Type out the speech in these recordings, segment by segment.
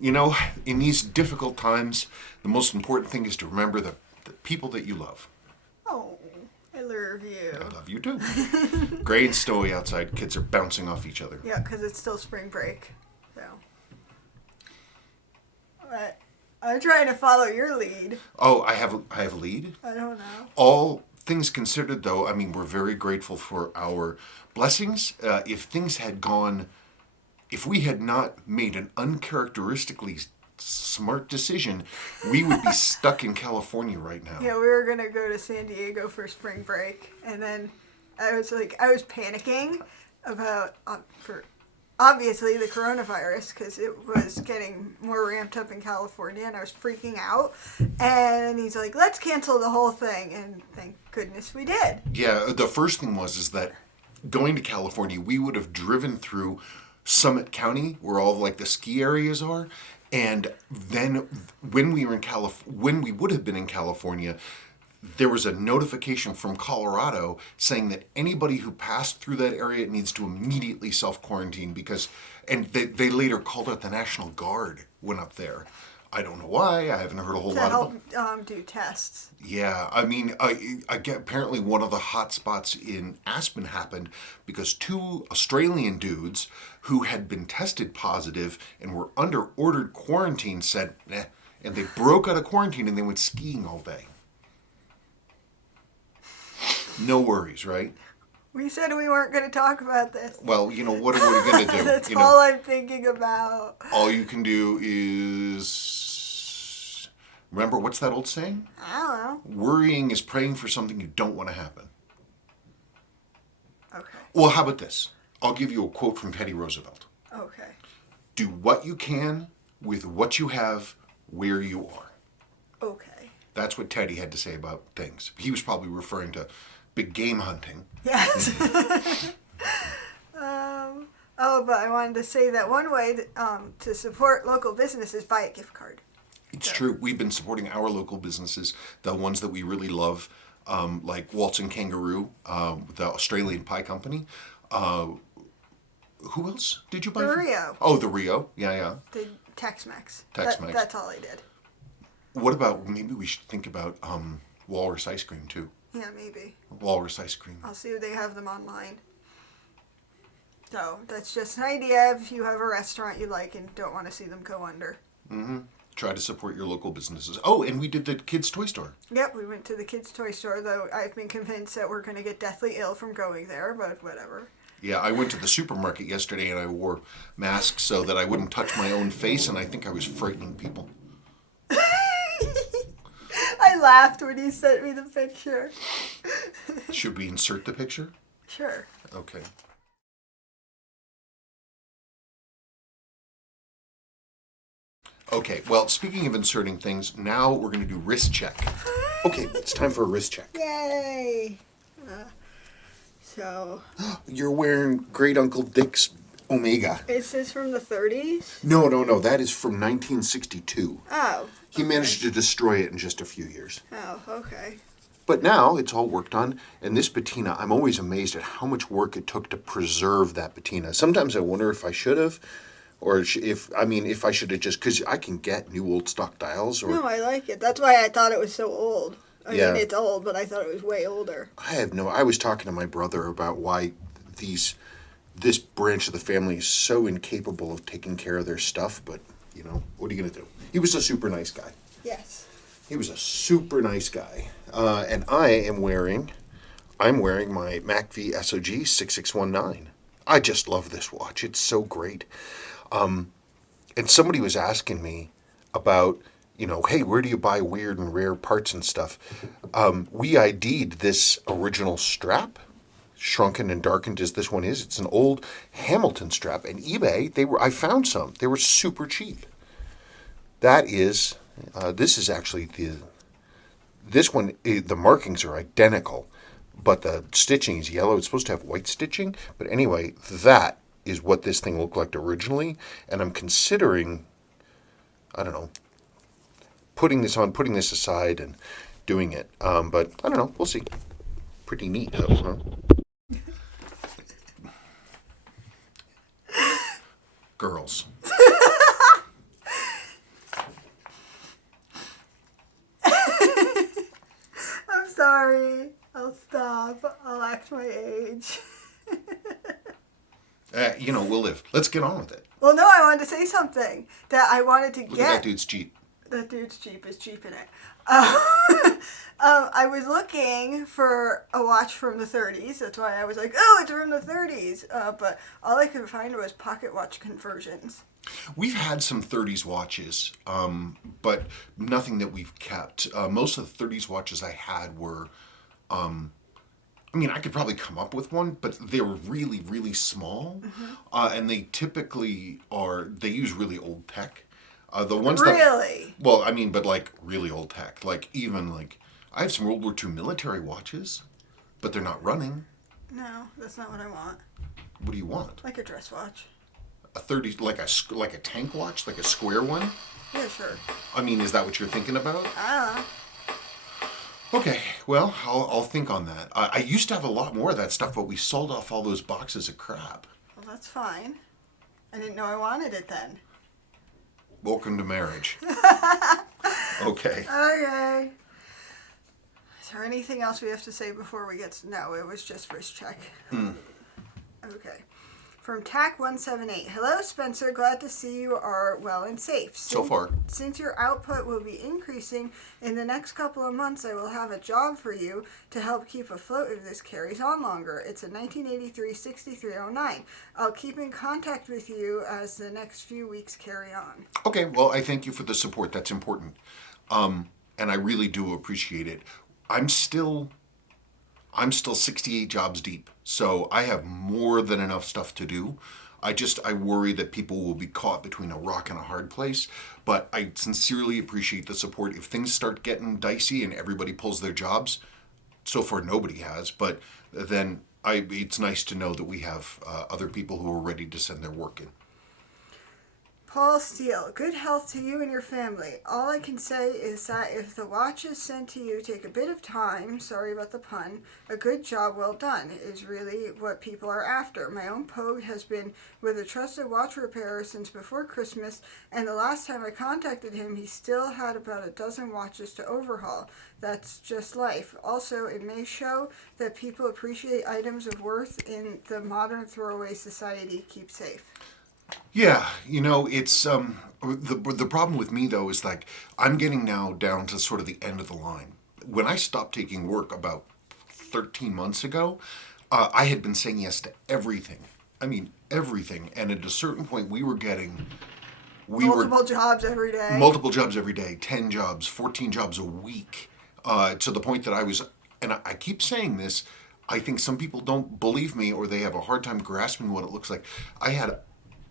You know, in these difficult times, the most important thing is to remember the people that you love. Oh, I love you. I love you too. Gray and snowy outside. Kids are bouncing off each other. Yeah, because it's still spring break. So. But I'm trying to follow your lead. Oh, I have a lead. I don't know. All things considered, though, I mean, we're very grateful for our blessings. If things had gone, if we had not made an uncharacteristically smart decision, we would be stuck in California right now. Yeah, we were going to go to San Diego for spring break. And then I was panicking about, for obviously the coronavirus, because it was getting more ramped up in California and I was freaking out. And he's like, let's cancel the whole thing. And thank goodness we did. Yeah, the first thing is that going to California, we would have driven through Summit County, where all like the ski areas are, and then when we were in when we would have been in California, there was a notification from Colorado saying that anybody who passed through that area needs to immediately self-quarantine and they later called out the National Guard went up there. I don't know why. I haven't heard a whole lot help about do tests. Yeah, I mean, I get apparently one of the hot spots in Aspen happened because two Australian dudes who had been tested positive and were under ordered quarantine said, "Nah," and they broke out of quarantine and they went skiing all day. No worries, right? We said we weren't going to talk about this. Well, you know, what are we going to do? That's you all know, I'm thinking about. all you can do is remember, what's that old saying? I don't know. Worrying is praying for something you don't want to happen. Okay. Well, how about this? I'll give you a quote from Teddy Roosevelt. Okay. Do what you can with what you have where you are. Okay. That's what Teddy had to say about things. He was probably referring to big game hunting. Yes. But I wanted to say that one way to support local businesses, buy a gift card. It's true. We've been supporting our local businesses, the ones that we really love, like Waltz and Kangaroo, the Australian Pie Company. Who else did you buy? The from? Rio. Oh, the Rio. Yeah. The Tex-Mex. Tex-Mex. That's all I did. What about, maybe we should think about Walrus ice cream, too. Yeah, maybe. Walrus ice cream. I'll see if they have them online. So, that's just an idea if you have a restaurant you like and don't want to see them go under. Mm-hmm. Try to support your local businesses. Oh, and we did the kids' toy store. Yep, we went to the kids' toy store, though I've been convinced that we're going to get deathly ill from going there, but whatever. Yeah, I went to the supermarket yesterday and I wore masks so that I wouldn't touch my own face, and I think I was frightening people. I laughed when you sent me the picture. Should we insert the picture? Sure. Okay. Okay, well, speaking of inserting things, now we're going to do wrist check. Okay, it's time for a wrist check. Yay! So... You're wearing Great Uncle Dick's Omega. Is this from the 30s? No, that is from 1962. Oh. He managed to destroy it in just a few years. Oh, okay. But now it's all worked on, and this patina, I'm always amazed at how much work it took to preserve that patina. Sometimes I wonder if I should have, or if I should have just, because I can get new old stock dials. Or No, I like it. That's why I thought it was so old. I Yeah. mean, it's old, but I thought it was way older. I was talking to my brother about why this branch of the family is so incapable of taking care of their stuff, but, you know, what are you going to do? He was a super nice guy. Yes. He was a super nice guy. And I'm wearing my MACV SOG 6619. I just love this watch. It's so great. And somebody was asking me about, you know, hey, where do you buy weird and rare parts and stuff? We ID'd this original strap, shrunken and darkened as this one is. It's an old Hamilton strap. And eBay, I found some. They were super cheap. This is actually this one, the markings are identical, but the stitching is yellow. It's supposed to have white stitching. But anyway, that is what this thing looked like originally. And I'm considering, I don't know, putting this aside and doing it. But I don't know. We'll see. Pretty neat, though, huh? Girls. That's my age. We'll live. Let's get on with it. Well, no, I wanted to say something that I wanted to Look get. at that dude's Jeep. That dude's Jeep is cheaping it. I was looking for a watch from the 30s. That's why I was like, oh, it's from the 30s. But all I could find was pocket watch conversions. We've had some 30s watches, but nothing that we've kept. Most of the 30s watches I had were, I could probably come up with one, but they were really, really small. Mm-hmm. And they typically they use really old tech. The ones really? But like really old tech. Like even like, I have some World War II military watches, but they're not running. No, that's not what I want. What do you want? Like a dress watch. A 30, like a tank watch, like a square one? Yeah, sure. Is that what you're thinking about? I don't know. Okay, well, I'll think on that. I used to have a lot more of that stuff, but we sold off all those boxes of crap. Well, that's fine. I didn't know I wanted it then. Welcome to marriage. Okay. Okay. Is there anything else we have to say before we get to... No, it was just wrist check. Okay. From TAC178. Hello, Spencer. Glad to see you are well and safe. So far. Since your output will be increasing in the next couple of months, I will have a job for you to help keep afloat if this carries on longer. It's a 1983-6309. I'll keep in contact with you as the next few weeks carry on. Okay, well, I thank you for the support. That's important. And I really do appreciate it. I'm still 68 jobs deep, so I have more than enough stuff to do. I worry that people will be caught between a rock and a hard place, but I sincerely appreciate the support. If things start getting dicey and everybody pulls their jobs, so far nobody has, but then it's nice to know that we have other people who are ready to send their work in. Paul Steele, good health to you and your family. All I can say is that if the watch is sent to you, take a bit of time, sorry about the pun, a good job well done is really what people are after. My own Pogue has been with a trusted watch repairer since before Christmas, and the last time I contacted him, he still had about a dozen watches to overhaul. That's just life. Also, it may show that people appreciate items of worth in the modern throwaway society. Keep safe. Yeah, it's the problem with me though is like I'm getting now down to sort of the end of the line. When I stopped taking work about 13 months ago, I had been saying yes to everything. Everything. And at a certain point, multiple jobs every day. Multiple jobs every day, 10 jobs, 14 jobs a week, to the point that I keep saying this. I think some people don't believe me or they have a hard time grasping what it looks like. I had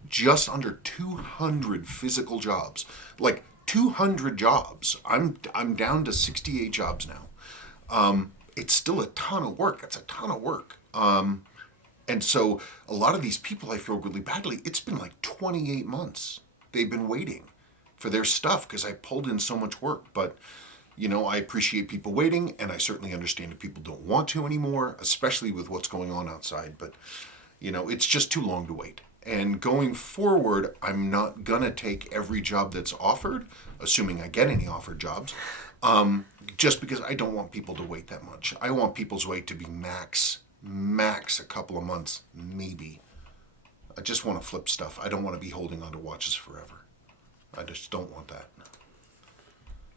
just under 200 physical jobs, like 200 jobs. I'm down to 68 jobs now. It's still a ton of work. It's a ton of work. And so a lot of these people, I feel really badly. It's been like 28 months. They've been waiting for their stuff because I pulled in so much work. But, I appreciate people waiting, and I certainly understand if people don't want to anymore, especially with what's going on outside. But, it's just too long to wait. And going forward, I'm not going to take every job that's offered, assuming I get any offered jobs, just because I don't want people to wait that much. I want people's wait to be max a couple of months, maybe. I just want to flip stuff. I don't want to be holding on to watches forever. I just don't want that.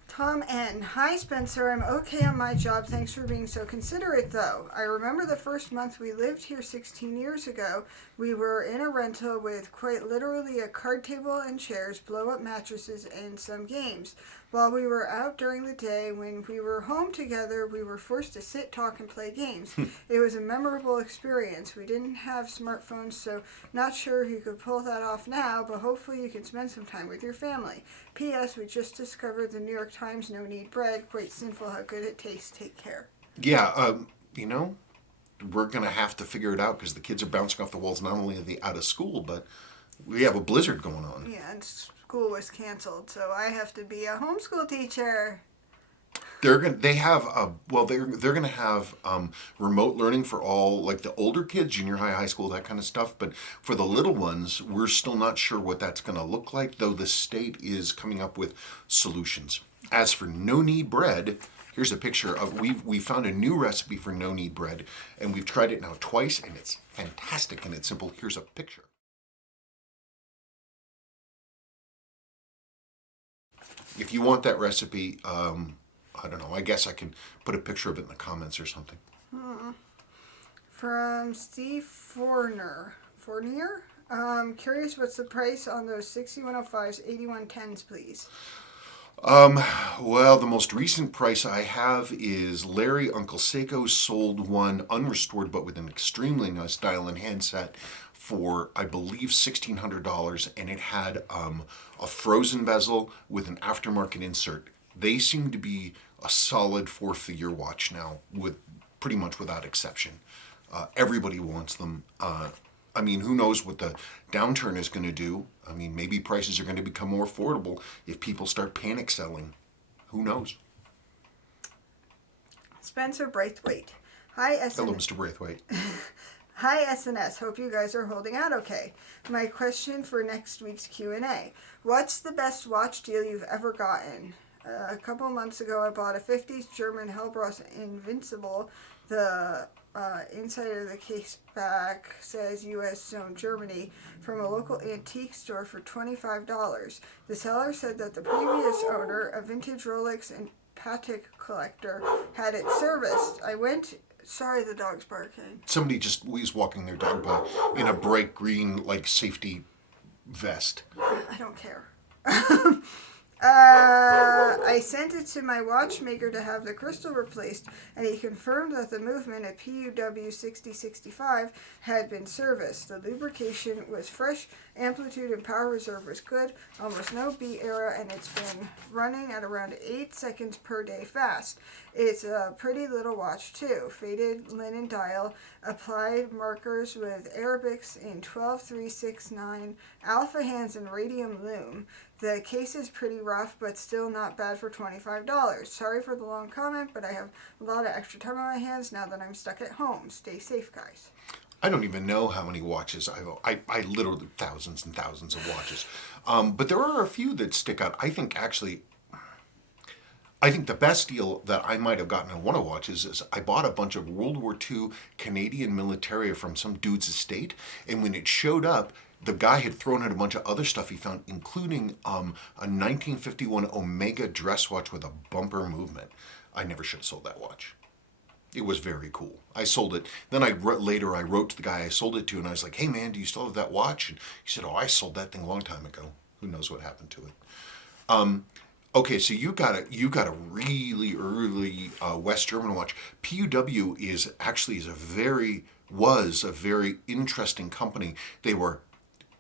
Tom N. Hi, Spencer. I'm okay on my job. Thanks for being so considerate, though. I remember the first month we lived here 16 years ago. We were in a rental with quite literally a card table and chairs, blow-up mattresses, and some games. While we were out during the day, when we were home together, we were forced to sit, talk, and play games. It was a memorable experience. We didn't have smartphones, so not sure if you could pull that off now, but hopefully you can spend some time with your family. P.S. We just discovered the New York Times No Knead bread. Quite sinful how good it tastes. Take care. Yeah, we're going to have to figure it out because the kids are bouncing off the walls. Not only are they out of school, but we have a blizzard going on. Yeah, and school was canceled, so I have to be a homeschool teacher. They're going to have remote learning for all, like the older kids, junior high, high school, that kind of stuff. But for the little ones, we're still not sure what that's going to look like, though the state is coming up with solutions. As for no-knead bread, Here's a picture of, we found a new recipe for no-knead bread, and we've tried it now twice, and it's fantastic and it's simple. Here's a picture. If you want that recipe, I don't know, I guess I can put a picture of it in the comments or something. From Steve Fournier. Curious what's the price on those 6105s, 8110s, please? Well, the most recent price I have is Larry Uncle Seiko sold one unrestored but with an extremely nice dial and handset for, I believe, $1,600, and it had a frozen bezel with an aftermarket insert. They seem to be a solid four-figure watch now, with pretty much without exception. Everybody wants them. I mean, who knows what the downturn is going to do? I mean, maybe prices are going to become more affordable if people start panic selling. Who knows? Spencer Braithwaite. Hi, Hello, Mr. Braithwaite. Hi, SNS. Hope you guys are holding out okay. My question for next week's Q&A. What's the best watch deal you've ever gotten? A couple of months ago, I bought a 50s German Hellbros Invincible. The inside of the case back says U.S. Zone Germany from a local antique store for $25. The seller said that the previous owner, a vintage Rolex and Patek collector, had it serviced. I went... Sorry, the dog's barking. Somebody just was walking their dog by in a bright green, like, safety vest. I don't care. I sent it to my watchmaker to have the crystal replaced, and he confirmed that the movement at PUW 6065 had been serviced. The lubrication was fresh, amplitude and power reserve was good, almost no B error, and it's been running at around 8 seconds per day fast. It's a pretty little watch too. Faded linen dial, applied markers with Arabics in 12369, alpha hands and radium loom. The case is pretty rough, but still not bad for $25. Sorry for the long comment, but I have a lot of extra time on my hands now that I'm stuck at home. Stay safe, guys. I don't even know how many watches I own. I literally thousands and thousands of watches. But there are a few that stick out. I think the best deal that I might have gotten on one of watches is I bought a bunch of World War II Canadian militaria from some dude's estate, and when it showed up, the guy had thrown out a bunch of other stuff he found, including a 1951 Omega dress watch with a bumper movement. I never should have sold that watch. It was very cool. I sold it. Then later I wrote to the guy I sold it to, and I was like, "Hey man, do you still have that watch?" And he said, "Oh, I sold that thing a long time ago. Who knows what happened to it?" Okay, so you got a really early West German watch. PUW was a very interesting company. They were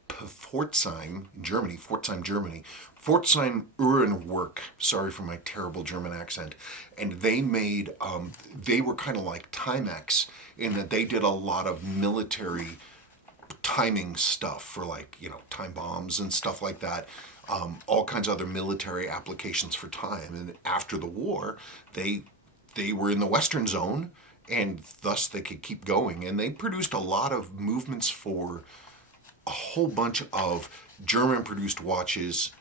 Pforzheim, Germany. Pforzheim Uhrenwerk. Sorry for my terrible German accent. And they made, they were kind of like Timex in that they did a lot of military timing stuff for, like, time bombs and stuff like that. All kinds of other military applications for time. And after the war, they were in the Western Zone, and thus they could keep going. And they produced a lot of movements for a whole bunch of German-produced watches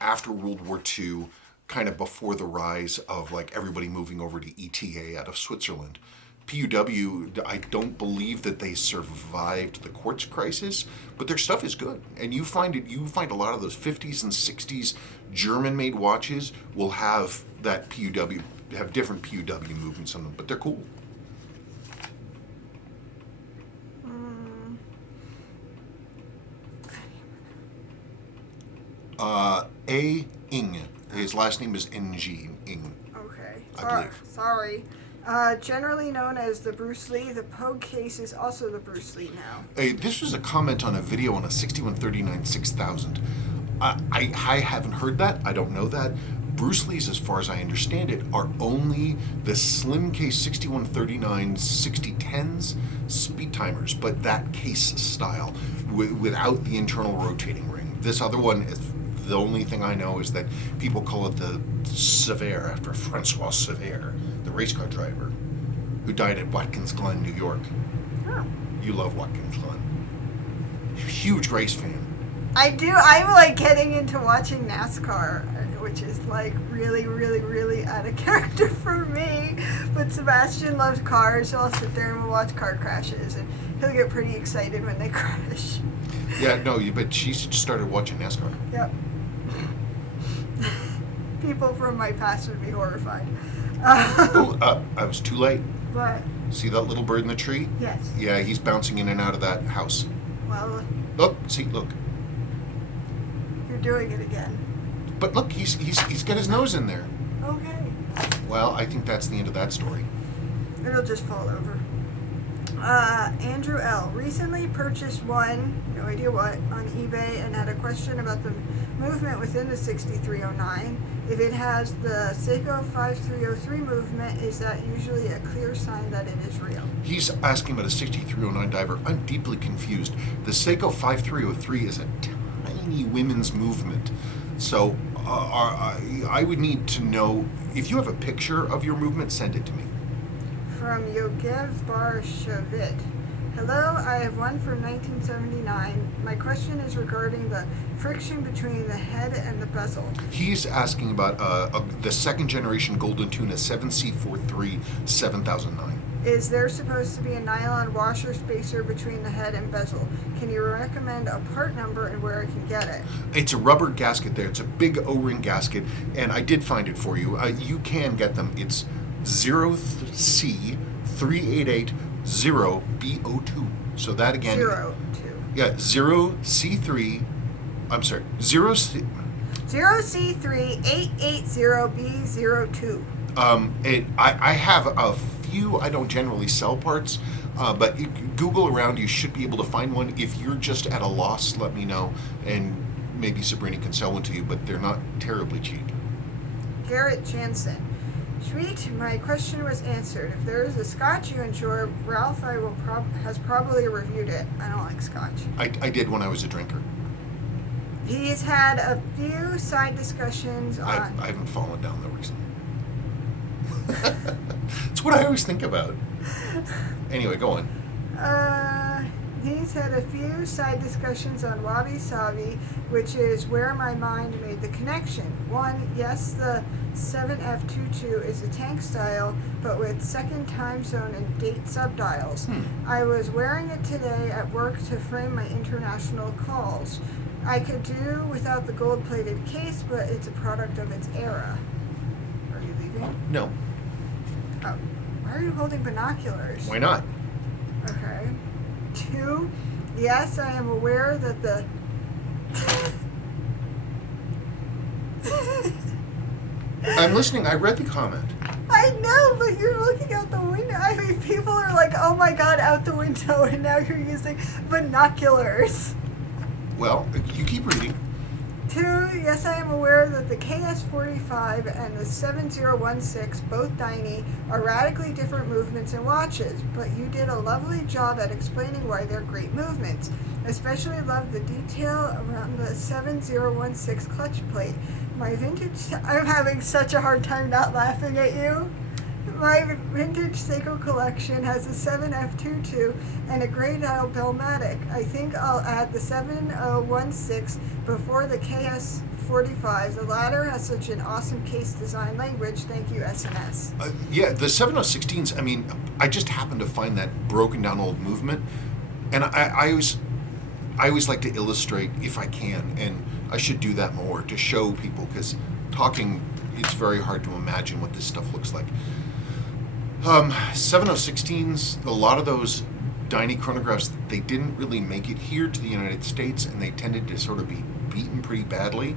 after World War II, kind of before the rise of, like, everybody moving over to ETA out of Switzerland. PUW, I don't believe that they survived the quartz crisis, but their stuff is good. And you find a lot of those 50s and 60s German-made watches will have that PUW, have different PUW movements on them, but they're cool. A. Ing. His last name is Ng. Ing. Okay. I believe. Sorry. Generally known as the Bruce Lee, the Pogue case is also the Bruce Lee now. Hey, this was a comment on a video on a 6139 6000. I haven't heard that. I don't know that. Bruce Lee's, as far as I understand it, are only the slim case 6139 6010s speed timers, but that case style without the internal rotating ring. This other one, the only thing I know is that people call it the Sever after Francois Sever, the race car driver who died at Watkins Glen, New York. Oh. You love Watkins Glen. Huge race fan. I do. I'm like getting into watching NASCAR which is like really, really, really out of character for me. But Sebastian loves cars, so I'll sit there and we'll watch car crashes, and he'll get pretty excited when they crash. Yeah, no, but she started watching NASCAR. Yep. People from my past would be horrified. I was too late. But See that little bird in the tree? yes. Yeah, he's bouncing in and out of that house. Well, Look, see, look. you're doing it again. But look, he's got his nose in there. Okay. Well, I think that's the end of that story. It'll just fall over. Andrew L. recently purchased one, no idea what, on eBay and had a question about the movement within the 6309. If it has the Seiko 5303 movement, is that usually a clear sign that it is real? He's asking about a 6309 diver. I'm deeply confused. The Seiko 5303 is a tiny women's movement. So I would need to know, if you have a picture of your movement, send it to me. From Yogev Barshavit. Hello, I have one from 1979. My question is regarding the friction between the head and the bezel. He's asking about the second generation Golden Tuna 7C43 7009. Is there supposed to be a nylon washer spacer between the head and bezel? Can you recommend a part number and where I can get it? It's a rubber gasket there. It's a big O-ring gasket, and I did find it for you. You can get them. It's 0C3880BO2. So that again. 02. Yeah, 0C3. I'm sorry. 0C. 0C3880B02. I have a few. I don't generally sell parts, but Google around. You should be able to find one. If you're just at a loss, let me know, and maybe Sabrina can sell one to you. But they're not terribly cheap. Garrett Jansen. Sweet, my question was answered. If there is a scotch you enjoy, Ralph has probably reviewed it. I don't like scotch. I did when I was a drinker. He's had a few side discussions on... I haven't fallen down though recently. It's what I always think about. Anyway, go on. He's had a few side discussions on Wabi Sabi, which is where my mind made the connection. One, yes, the 7F22 is a tank style, but with second time zone and date subdials. I was wearing it today at work to frame my international calls. I could do without the gold-plated case, but it's a product of its era. Are you leaving? No. Oh. Why are you holding binoculars? Why not? Okay. 2, yes, I am aware that the... I'm listening. I read the comment. I know, but you're looking out the window. I mean, people are like, oh my god, out the window, and now you're using binoculars. Well, you keep reading. 2, yes, I am aware that the KS45 and the 7016, both Daini, are radically different movements and watches, but you did a lovely job at explaining why they're great movements. Especially love the detail around the 7016 clutch plate. My vintage... I'm having such a hard time not laughing at you. My vintage Seiko collection has a 7F22 and a gray dial Bellmatic. I think I'll add the 7016 before the KS45. The latter has such an awesome case design language. Thank you, SNS. Yeah, the 7016s, I mean, I just happened to find that broken down old movement, and I always like to illustrate if I can, and I should do that more to show people, because talking, it's very hard to imagine what this stuff looks like. 7016s, a lot of those Daini chronographs, they didn't really make it here to the United States, and they tended to sort of be beaten pretty badly.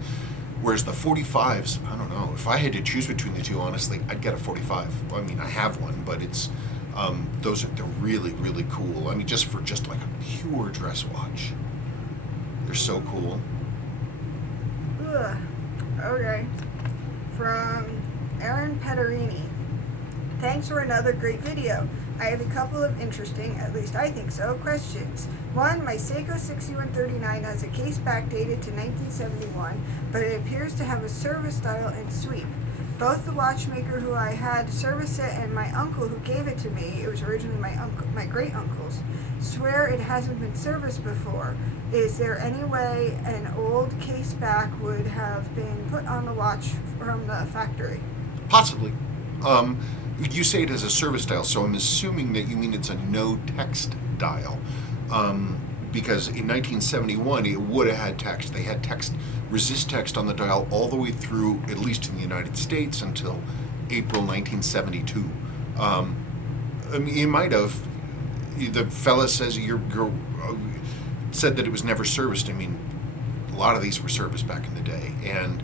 Whereas the 45s, I don't know. If I had to choose between the two, honestly, I'd get a 45. Well, I mean, I have one, but it's they're really, really cool. I mean, just like a pure dress watch, they're so cool. Ugh. Okay. From Aaron Pederini. Thanks for another great video. I have a couple of interesting, at least I think so, questions. One, my Seiko 6139 has a case backdated to 1971, but it appears to have a service dial and sweep. Both the watchmaker who I had service it and my uncle who gave it to me, it was originally my great uncle's, Swear it hasn't been serviced before. Is there any way an old case back would have been put on the watch from the factory? Possibly. You say it as a service dial, so I'm assuming that you mean it's a no text dial. Because in 1971 it would have had text. They had text, resist text on the dial all the way through, at least in the United States, until April 1972. I mean, it might have. The fella says said that it was never serviced. I mean, a lot of these were serviced back in the day, and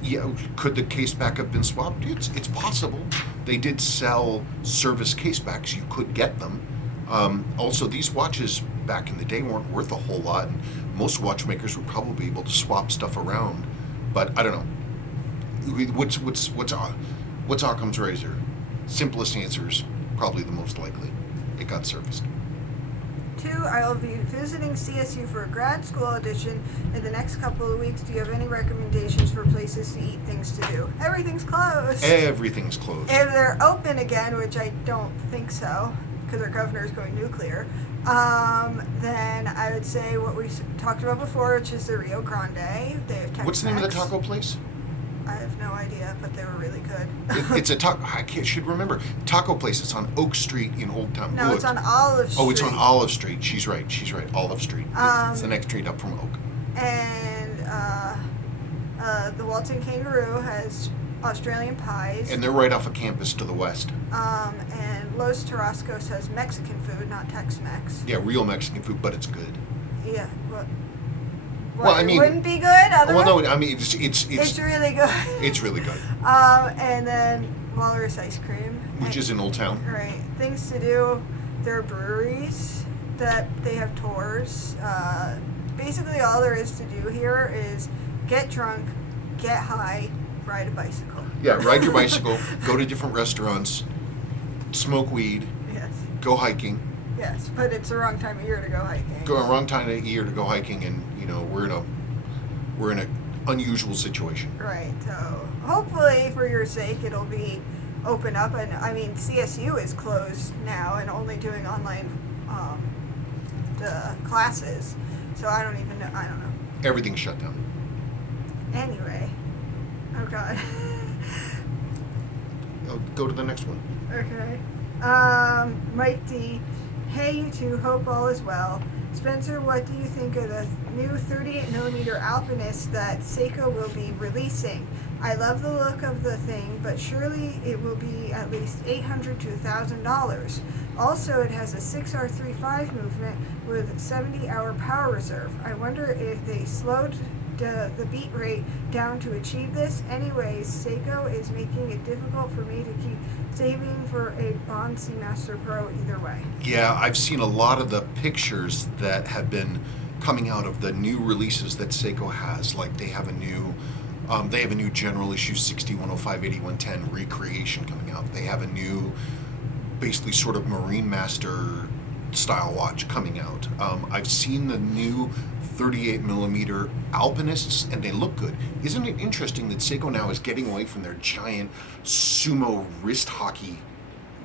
yeah, could the case back have been swapped? It's possible. They did sell service case backs. You could get them. Also, these watches back in the day weren't worth a whole lot, and most watchmakers would probably be able to swap stuff around. But I don't know. What's Occam's razor? Simplest answer is probably the most likely. It got serviced. 2, I will be visiting CSU for a grad school audition in the next couple of weeks. Do you have any recommendations for places to eat, things to do? Everything's closed. Everything's closed. If they're open again, which I don't think so, because our governor is going nuclear, then I would say what we talked about before, which is the Rio Grande. They have Tex-Mex. What's the name of the taco place? I have no idea, but they were really good. It's a taco. Should remember taco place. It's on Oak Street in Old Town. No, it's on Olive Street. Oh, it's on Olive Street. She's right. Olive Street. It's the next street up from Oak. And the Walton Kangaroo has Australian pies. And they're right off of campus to the west. And Los Tarascos has Mexican food, not Tex-Mex. Yeah, real Mexican food, but it's good. Yeah, well, I mean, it wouldn't be good otherwise? Well, no, I mean, it's really good. It's really good. And then Walrus Ice Cream. Which is in Old Town. Right. Things to do. There are breweries that they have tours. Basically, all there is to do here is get drunk, get high, ride a bicycle. Yeah, ride your bicycle, go to different restaurants, smoke weed, Yes. go hiking. Yes, but it's the wrong time of year to go hiking. Wrong time of year to go hiking, and we're in a unusual situation. Right. So hopefully, for your sake, it'll be open up. And I mean, CSU is closed now and only doing online the classes. So I don't even know. I don't know. Everything's shut down. Anyway. Oh God. Go to the next one. Okay. Mike D. Hey, you two. Hope all is well. Spencer, what do you think of the new 38mm Alpinist that Seiko will be releasing? I love the look of the thing, but surely it will be at least $800 to $1,000. Also, it has a 6R35 movement with 70-hour power reserve. I wonder if they slowed the beat rate down to achieve this. Anyways, Seiko is making it difficult for me to keep saving for a Bond Seamaster Pro either way. Yeah, I've seen a lot of the pictures that have been coming out of the new releases that Seiko has. Like they have a new general issue 6105-8110 recreation coming out. They have a new, basically sort of Marine Master style watch coming out. I've seen the new 38mm Alpinists, and they look good. Isn't it interesting that Seiko now is getting away from their giant sumo wrist hockey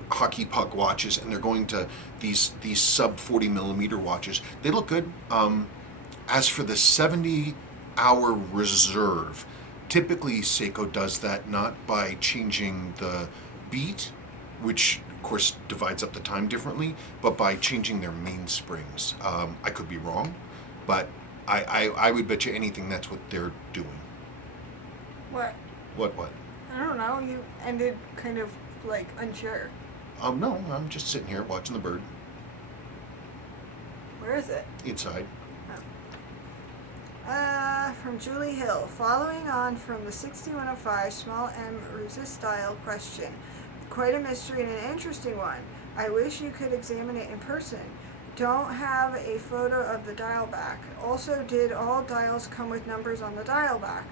puck watches, and they're going to these sub 40mm watches? They look good. As for the 70-hour reserve, typically Seiko does that not by changing the beat, which of course divides up the time differently, but by changing their mainsprings. I could be wrong, but I would bet you anything that's what they're doing. What? What? I don't know. You ended kind of like unsure. No, I'm just sitting here watching the bird. Where is it? Inside. From Julie Hill. Following on from the 6105 small m resist style question. Quite a mystery and an interesting one. I wish you could examine it in person. Don't have a photo of the dial back. Also, did all dials come with numbers on the dial back?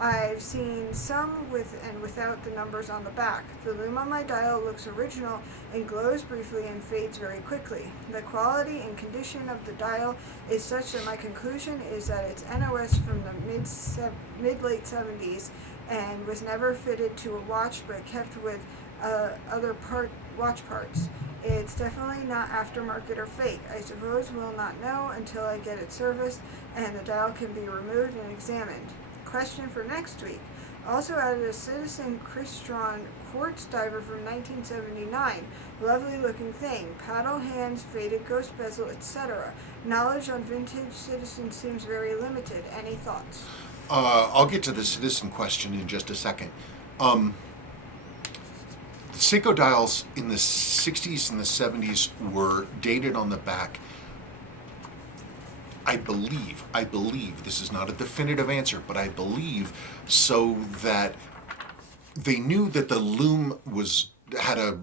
I've seen some with and without the numbers on the back. The lume on my dial looks original and glows briefly and fades very quickly. The quality and condition of the dial is such that my conclusion is that it's NOS from the mid-late 70s and was never fitted to a watch but kept with other watch parts. It's definitely not aftermarket or fake. I suppose we'll not know until I get it serviced and the dial can be removed and examined. Question for next week. Also added a Citizen Crystron quartz diver from 1979. Lovely looking thing. Paddle hands, faded ghost bezel, etc. Knowledge on vintage Citizen seems very limited. Any thoughts? I'll get to the Citizen question in just a second. The Seiko dials in the 60s and the 70s were dated on the back. I believe, this is not a definitive answer, but I believe so that they knew that the loom had a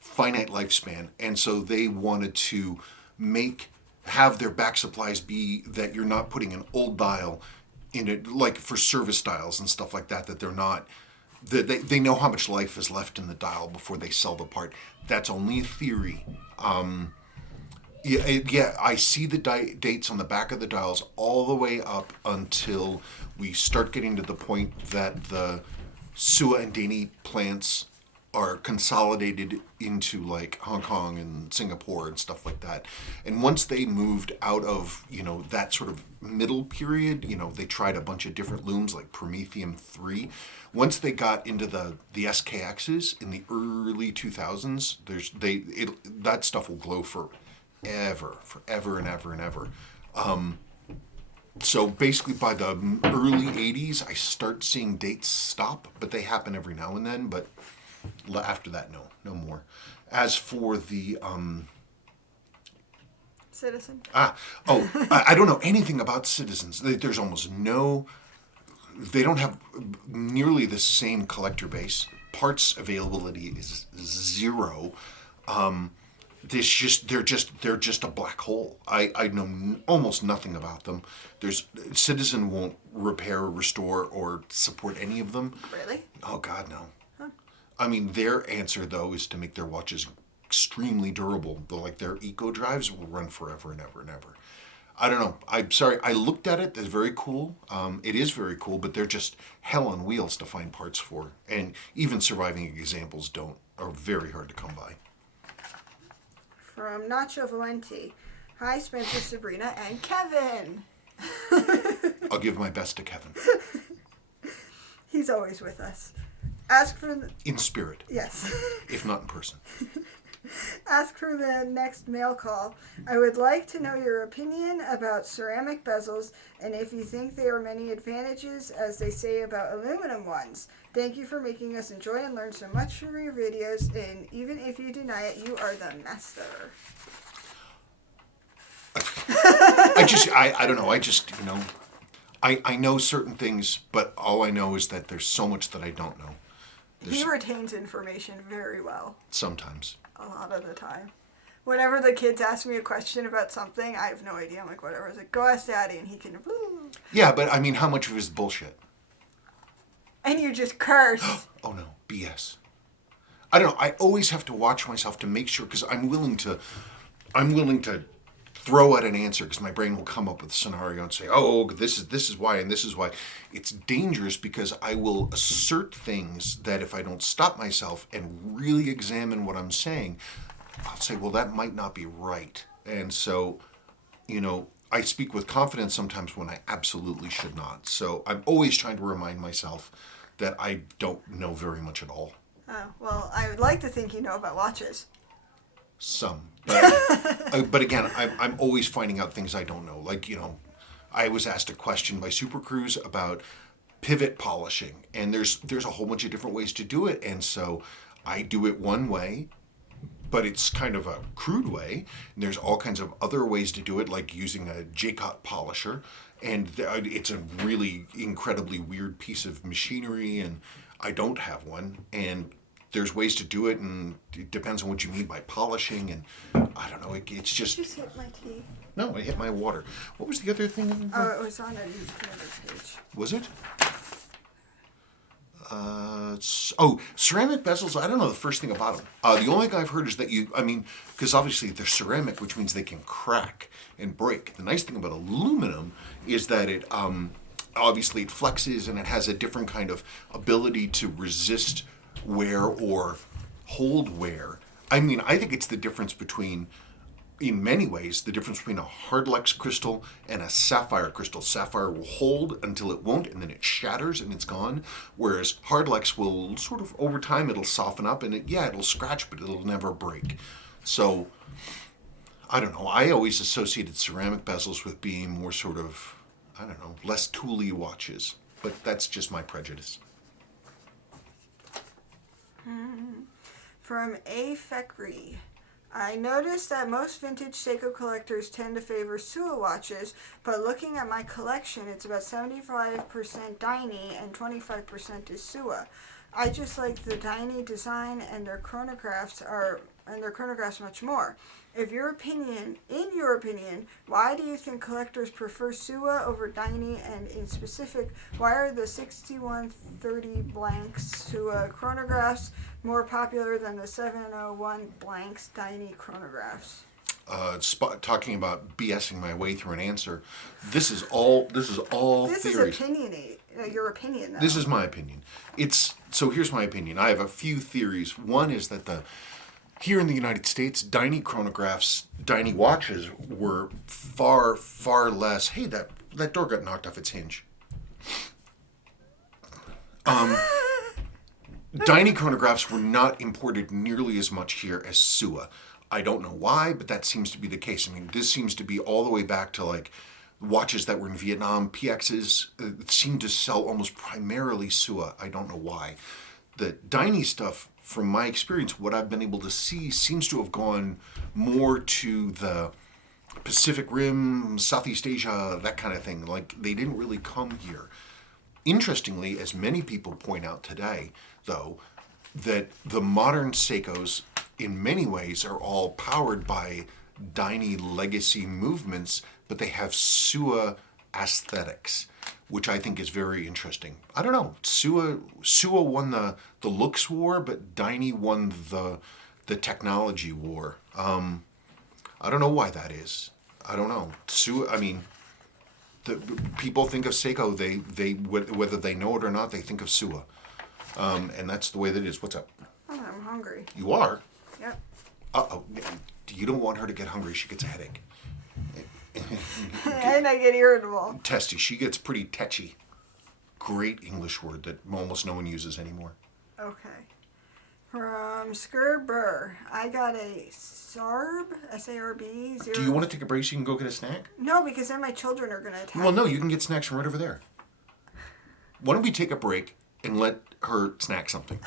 finite lifespan, and so they wanted to have their back supplies be that you're not putting an old dial in it, like for service dials and stuff like that, that they're not, that they know how much life is left in the dial before they sell the part. That's only a theory. Yeah, I see the dates on the back of the dials all the way up until we start getting to the point that the Suwa and Daini plants are consolidated into like Hong Kong and Singapore and stuff like that. And once they moved out of, that sort of middle period, they tried a bunch of different looms like Prometheum 3. Once they got into the SKXs in the early 2000s, that stuff will glow forever and ever and ever. So basically by the early 80s, I start seeing dates stop, but they happen every now and then. But after that, no more. As for the Citizen? I don't know anything about Citizens. There's almost no, they don't have nearly the same collector base. Parts availability is zero. They're just a black hole. I know almost nothing about them. Citizen won't repair or restore or support any of them. Really? Oh God, no. Huh. I mean, their answer though is to make their watches extremely durable. Like their eco drives will run forever and ever and ever. I don't know. I'm sorry. I looked at it. It's very cool. It is very cool, but they're just hell on wheels to find parts for, and even surviving examples are very hard to come by. From Nacho Valenti. Hi, Spencer, Sabrina, and Kevin. I'll give my best to Kevin. He's always with us. In spirit. Yes. If not in person. Ask for the next mail call. I would like to know your opinion about ceramic bezels and if you think there are many advantages as they say about aluminum ones. Thank you for making us enjoy and learn so much from your videos, and even if you deny it, you are the master. I don't know. I know certain things, but all I know is that there's so much that I don't know. He retains information very well. Sometimes. A lot of the time. Whenever the kids ask me a question about something, I have no idea. I'm like, whatever. I was like, go ask Daddy, and he can... Yeah, but I mean, how much of it is bullshit? And you just curse. Oh no, BS. I don't know. I always have to watch myself to make sure, because I'm willing to throw out an answer because my brain will come up with a scenario and say, oh, this is why and this is why. It's dangerous because I will assert things that if I don't stop myself and really examine what I'm saying, I'll say, well, that might not be right. And so, I speak with confidence sometimes when I absolutely should not. So I'm always trying to remind myself that I don't know very much at all. Oh, well, I would like to think you know about watches. Some. But again, I'm always finding out things I don't know. Like, I was asked a question by Super Cruise about pivot polishing, and there's a whole bunch of different ways to do it. And so I do it one way, but it's kind of a crude way. And there's all kinds of other ways to do it, like using a J-Cot polisher. And it's a really incredibly weird piece of machinery, and I don't have one. And there's ways to do it, and it depends on what you mean by polishing. And I don't know, it's just... You just hit my tea. No, I hit my water. What was the other thing? Oh, it was on a newspaper page. Was it? Ceramic bezels, I don't know the first thing about them. The only thing I've heard is that because obviously they're ceramic, which means they can crack and break. The nice thing about aluminum is that it, obviously it flexes and it has a different kind of ability to resist wear or hold wear. I mean, I think it's the difference between, in many ways, the difference between a hardlex crystal and a sapphire crystal. Sapphire will hold until it won't, and then it shatters and it's gone. Whereas hardlex will sort of, over time, it'll soften up and it'll scratch, but it'll never break. So, I don't know. I always associated ceramic bezels with being more sort of, I don't know, less tooly watches. But that's just my prejudice. From A Fekri. I noticed that most vintage Seiko collectors tend to favor Suwa watches, but looking at my collection, it's about 75% Daini and 25% is Suwa. I just like the Daini design and their chronographs much more. In your opinion, why do you think collectors prefer Suwa over Daini, and in specific, why are the 6130 blanks Suwa chronographs more popular than the 701 blanks Daini chronographs? Talking about BSing my way through an answer. This is all theories. This is your opinion, though. This is my opinion. So here's my opinion. I have a few theories. One is that here in the United States, Daini chronographs, Daini watches were far, far less. Hey, that door got knocked off its hinge. Daini chronographs were not imported nearly as much here as Suwa. I don't know why, but that seems to be the case. I mean, this seems to be all the way back to like watches that were in Vietnam. PXs seem to sell almost primarily Suwa. I don't know why. The Daini stuff, from my experience, what I've been able to see seems to have gone more to the Pacific Rim, Southeast Asia, that kind of thing. Like, they didn't really come here. Interestingly, as many people point out today, though, that the modern Seikos, in many ways, are all powered by Daini legacy movements, but they have Suwa aesthetics, which I think is very interesting. I don't know. Suwa won the looks war, but Daini won the technology war. I don't know why that is. I don't know. Suwa, I mean, the people think of Seiko, they whether they know it or not, they think of Suwa. And that's the way that it is. What's up? Oh, I'm hungry. You are? Yep. Uh-oh. You don't want her to get hungry. She gets a headache. And I get irritable. Testy. She gets pretty tetchy. Great English word that almost no one uses anymore. Okay. From Skurber, I got a SARB, S-A-R-B, 0. Do you want to take a break so you can go get a snack? No, because then my children are going to attack. Well, no, you can get snacks from right over there. Why don't we take a break and let her snack something?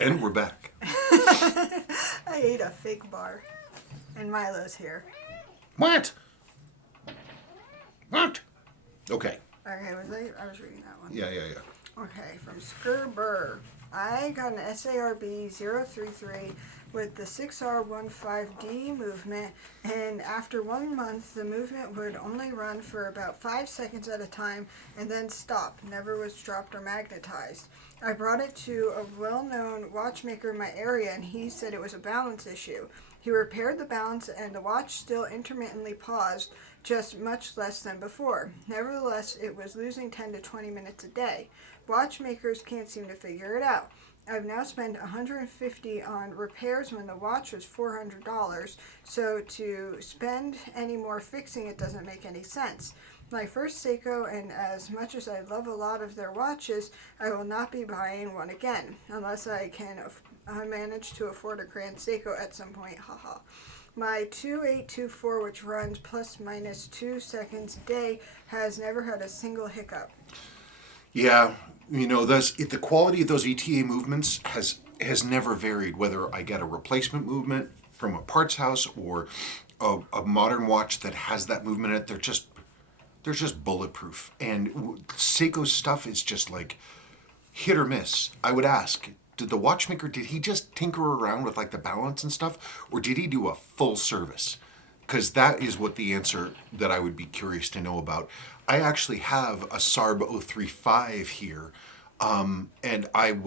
And we're back. I ate a fig bar. And Milo's here. What? What? Okay. Okay, I was reading that one. Yeah. Okay, from Skurber. I got an SARB 033 with the 6R15D movement, and after 1 month, the movement would only run for about 5 seconds at a time and then stop. Never was dropped or magnetized. I brought it to a well-known watchmaker in my area, and he said it was a balance issue. He repaired the balance, and the watch still intermittently paused, just much less than before. Nevertheless, it was losing 10 to 20 minutes a day. Watchmakers can't seem to figure it out. I've now spent $150 on repairs when the watch was $400, so to spend any more fixing it doesn't make any sense. My first Seiko, and as much as I love a lot of their watches, I will not be buying one again, unless I can manage to afford a Grand Seiko at some point, haha. My 2824, which runs plus minus 2 seconds a day, has never had a single hiccup. Yeah, the quality of those ETA movements has never varied, whether I get a replacement movement from a parts house or a modern watch that has that movement in it. They're just bulletproof. And Seiko's stuff is just like hit or miss. I would ask, did the watchmaker, did he just tinker around with like the balance and stuff, or did he do a full service? Because that is what the answer that I would be curious to know about. I actually have a SARB 035 here, and I've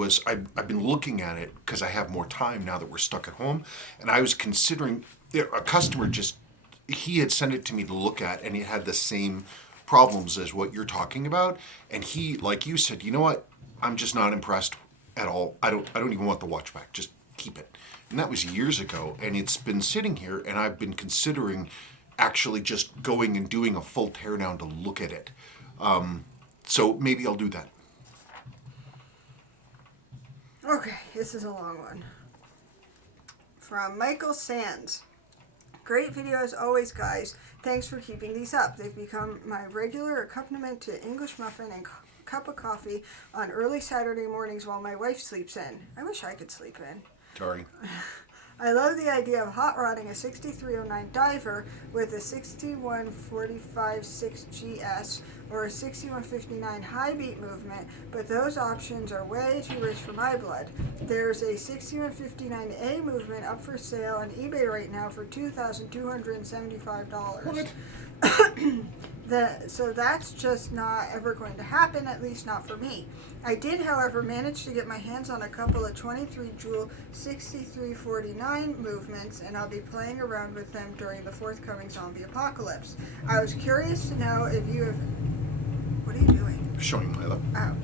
been looking at it because I have more time now that we're stuck at home, and I was considering, a customer he had sent it to me to look at, and it had the same problems as what you're talking about, and he, like you said, you know what, I'm just not impressed, at all. I don't even want the watch back. Just keep it. And that was years ago, and it's been sitting here, and I've been considering actually just going and doing a full teardown to look at it. So maybe I'll do that. Okay, this is a long one. From Michael Sands. Great video as always, guys. Thanks for keeping these up. They've become my regular accompaniment to English muffin and cup of coffee on early Saturday mornings while my wife sleeps in. I wish I could sleep in. Sorry. I love the idea of hot rodding a 6309 diver with a 6145-6 GS or a 6159 high beat movement, but those options are way too rich for my blood. There's a 6159A movement up for sale on eBay right now for $2,275. What? So that's just not ever going to happen, at least not for me. I did, however, manage to get my hands on a couple of 23 Joule 6349 movements, and I'll be playing around with them during the forthcoming zombie apocalypse. I was curious to know if you have... What are you doing? Showing Milo. Oh.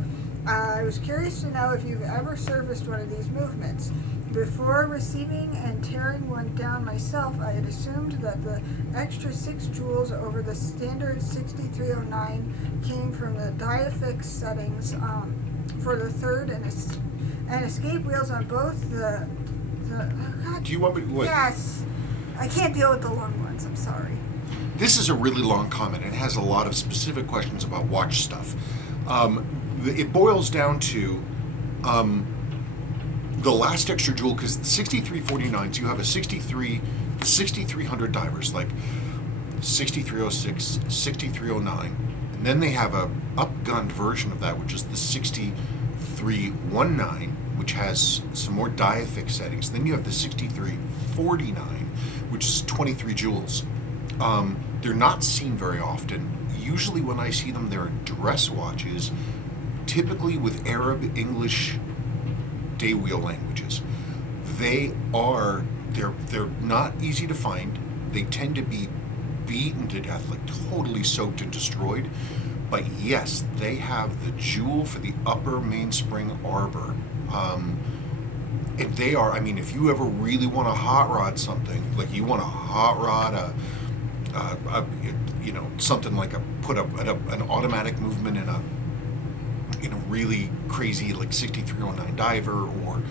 I was curious to know if you've ever serviced one of these movements. Before receiving and tearing one down myself, I had assumed that the extra 6 joules over the standard 6309 came from the diafix settings for the third and escape wheels on both the oh God. Do you want me to... What? Yes. I can't deal with the long ones. I'm sorry. This is a really long comment. It has a lot of specific questions about watch stuff. It boils down to the last extra joule, because the 6349s, you have a 6300 divers, like 6306, 6309, and then they have a upgunned version of that, which is the 6319, which has some more diafix settings. Then you have the 6349, which is 23 joules. They're not seen very often. Usually when I see them, they're dress watches, typically with Arab, English, day wheel languages. They're not easy to find. They tend to be beaten to death, like totally soaked and destroyed. But yes, they have the jewel for the upper mainspring arbor. And they are, I mean, if you ever really want to hot rod something, like you want to hot rod something like an automatic movement in a really crazy like 6309 diver or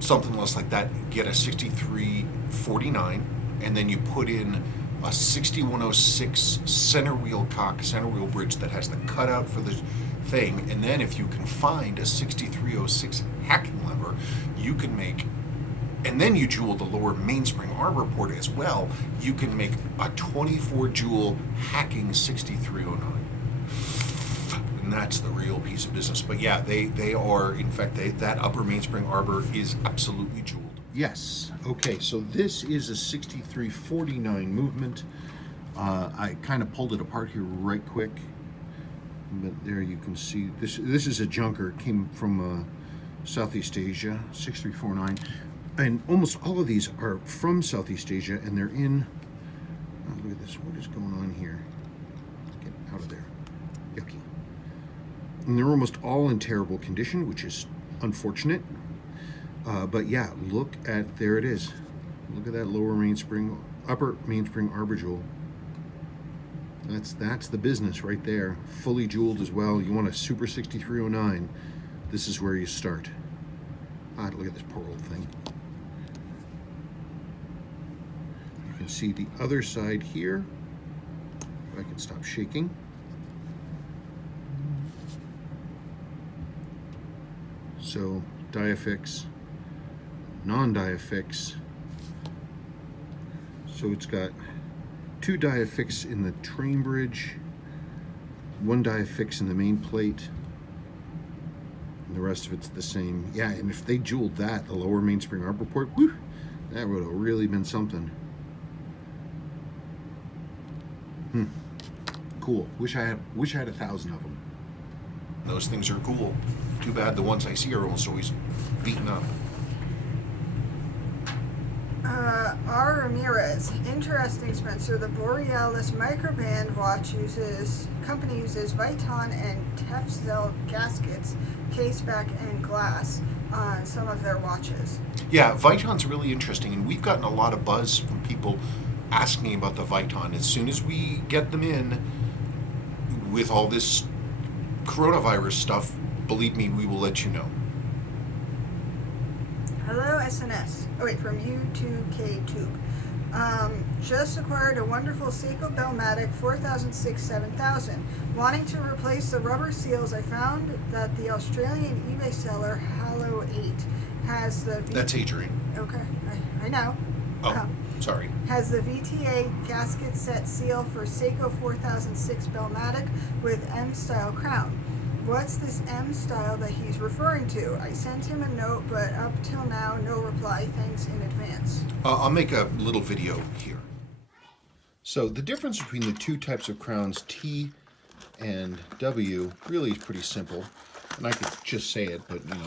something else like that, get a 6349, and then you put in a 6106 center wheel bridge that has the cutout for the thing, and then if you can find a 6306 hacking lever, you can make, and then you jewel the lower mainspring arbor port as well, you can make a 24 joule hacking 6309. And that's the real piece of business. But yeah, they are, in fact, that upper mainspring arbor is absolutely jeweled. Yes. Okay, so this is a 6349 movement. I kind of pulled it apart here right quick. But there you can see, this is a junker. It came from Southeast Asia, 6349. And almost all of these are from Southeast Asia, and they're in, look at this, what is going on here? Get out of there. Yucky. And they're almost all in terrible condition, which is unfortunate. But yeah, look at, there it is. Look at that upper mainspring arbor jewel. That's the business right there. Fully jeweled as well. You want a Super 6309, this is where you start. Look at this poor old thing. You can see the other side here. If I can stop shaking. So diafix, non-diafix. So it's got 2 diafix in the train bridge, 1 diafix in the main plate, and the rest of it's the same. Yeah, and if they jeweled that, the lower mainspring arbor port, whew, that would have really been something. Cool. Wish I had 1,000 of them. Those things are cool. Too bad the ones I see are almost always beaten up. R. Ramirez. Interesting, Spencer. The Borealis microband watch company uses Viton and Tefzel gaskets, case back and glass. on some of their watches. Yeah, Viton's really interesting, and we've gotten a lot of buzz from people asking about the Viton. As soon as we get them in with all this coronavirus stuff, believe me, we will let you know. Hello, SNS. Oh, wait, from U2K Tube. Just acquired a wonderful Seiko Bellmatic 4006 7000. Wanting to replace the rubber seals, I found that the Australian eBay seller Hallow 8 has the... That's Adrian. Okay, I know. Oh, sorry. Has the VTA gasket set seal for Seiko 4006 Bellmatic with M-style crown. What's this M style that he's referring to? I sent him a note, but up till now, no reply. Thanks in advance. I'll make a little video here. So the difference between the two types of crowns, T and W, really is pretty simple. And I could just say it, but, you know,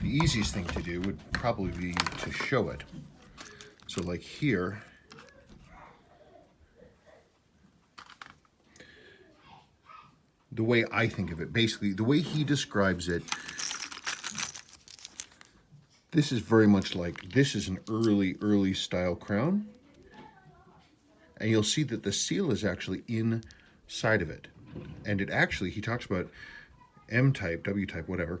the easiest thing to do would probably be to show it. So like here, the way I think of it, basically, the way he describes it, this is very much like, this is an early style crown. And you'll see that the seal is actually inside of it. And it actually, he talks about M type, W type, whatever.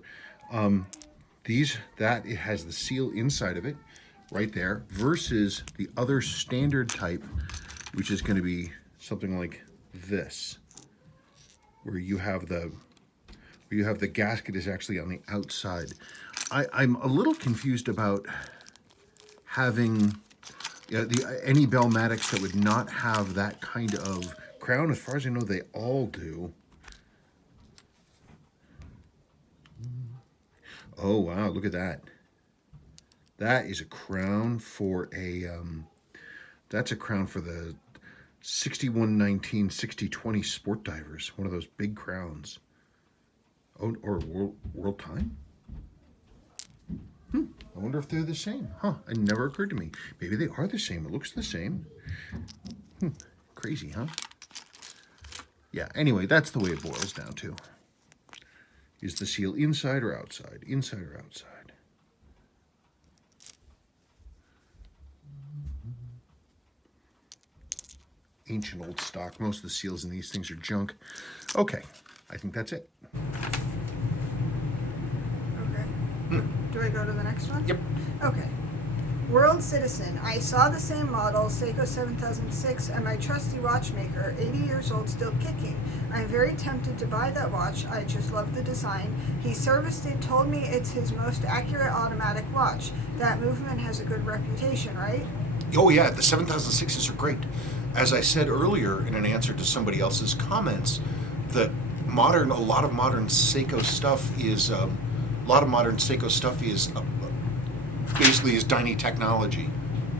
It has the seal inside of it, right there, versus the other standard type, which is going to be something like this, where you have the gasket is actually on the outside. I'm a little confused about having any Bellmatics that would not have that kind of crown. As far as I know, they all do. Oh wow, look at that. That is a crown for a that's a crown for the 6119 6020 sport divers, one of those big crowns. Oh, or world time? I wonder if they're the same. Huh, it never occurred to me. Maybe they are the same. It looks the same. Crazy, huh? Yeah, anyway, that's the way it boils down to. Is the seal inside or outside? Inside or outside? Ancient old stock. Most of the seals in these things are junk. Okay, I think that's it. Okay. Do I go to the next one? Yep. Okay. World Citizen. I saw the same model, Seiko 7006, and my trusty watchmaker, 80 years old, still kicking. I'm very tempted to buy that watch. I just love the design. He serviced it, told me it's his most accurate automatic watch. That movement has a good reputation, right? Oh yeah, the 7006s are great. As I said earlier in an answer to somebody else's comments, a lot of modern Seiko stuff is basically is Daini technology.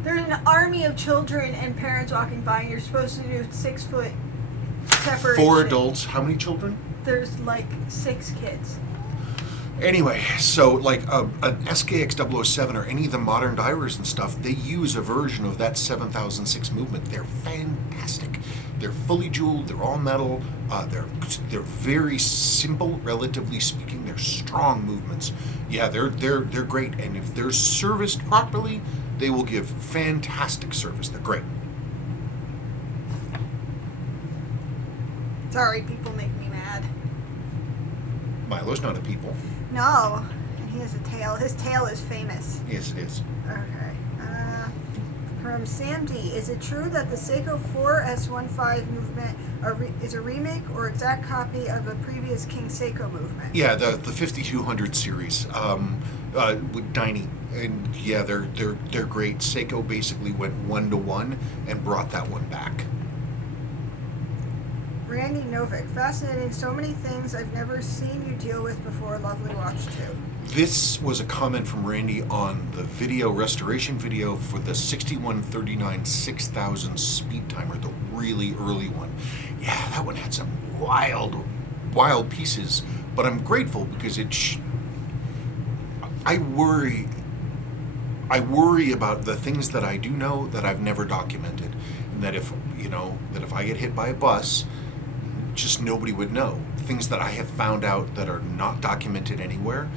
There's an army of children and parents walking by, and you're supposed to do 6 foot separation. 4 adults. How many children? There's like 6 kids. Anyway, so like an SKX 007 or any of the modern divers and stuff, they use a version of that 7006 movement. They're fantastic. They're fully jeweled. They're all metal. They're very simple, relatively speaking. They're strong movements. Yeah, they're great. And if they're serviced properly, they will give fantastic service. They're great. Sorry, people make me mad. Milo's not a people. No, and he has a tail. His tail is famous. Yes, it is. Okay. From Sam D. Is it true that the Seiko 4S15 movement is a remake or exact copy of a previous King Seiko movement? Yeah, the 5200 series with Daini, and yeah, they're great. Seiko basically went 1-to-1 and brought that one back. Randy Novick. Fascinating. So many things I've never seen you deal with before. Lovely watch too. This was a comment from Randy on the video restoration video for the 6139 6000 speed timer, the really early one. Yeah, that one had some wild pieces, but I'm grateful because I worry about the things that I do know that I've never documented, and that if I get hit by a bus, just nobody would know. Things that I have found out that are not documented anywhere,